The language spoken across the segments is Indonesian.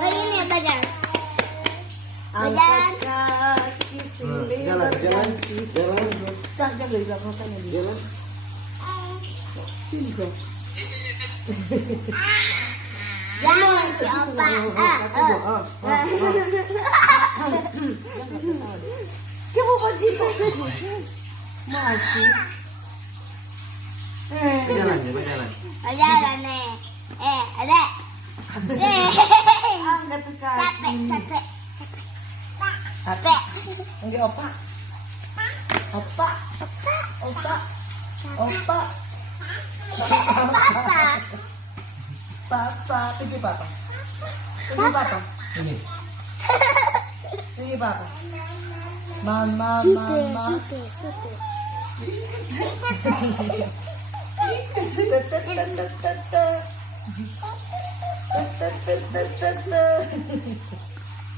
Ini ya Bajan. Angkat kaki sini. Jalan. Tak jalan di belakang sana dia. Jalan. Sini kau. Jangan coba. Kamu begitu. Masih. Jalan, coba jalan. Bajan nih. Adek. Angkat tuh kaki. Capek. Enggak opa. Papa, pergi papa. Ini. Pergi papa. Mama.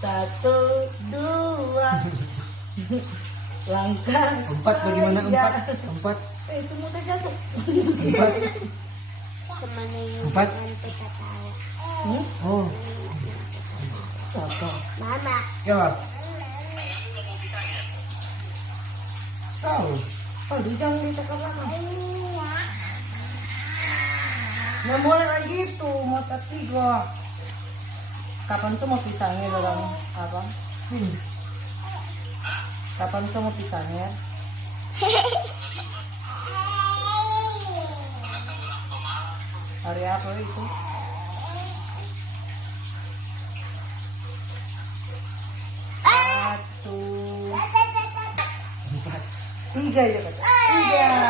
Satu, dua. Langkah. Empat bagaimana empat? Semua udah jatuh. Empat. Kemana Empat. nanti ketawa. Oh. Siapa? Mama. Jawab. Tahu. Aduh, jangan ditekan belakang. Nggak boleh kayak gitu, mau ketiga. Kapan tuh mau pisahnya orang apa? Kapan tuh mau pisahnya? Hari apa itu? Satu, tiga ya kata. Tiga.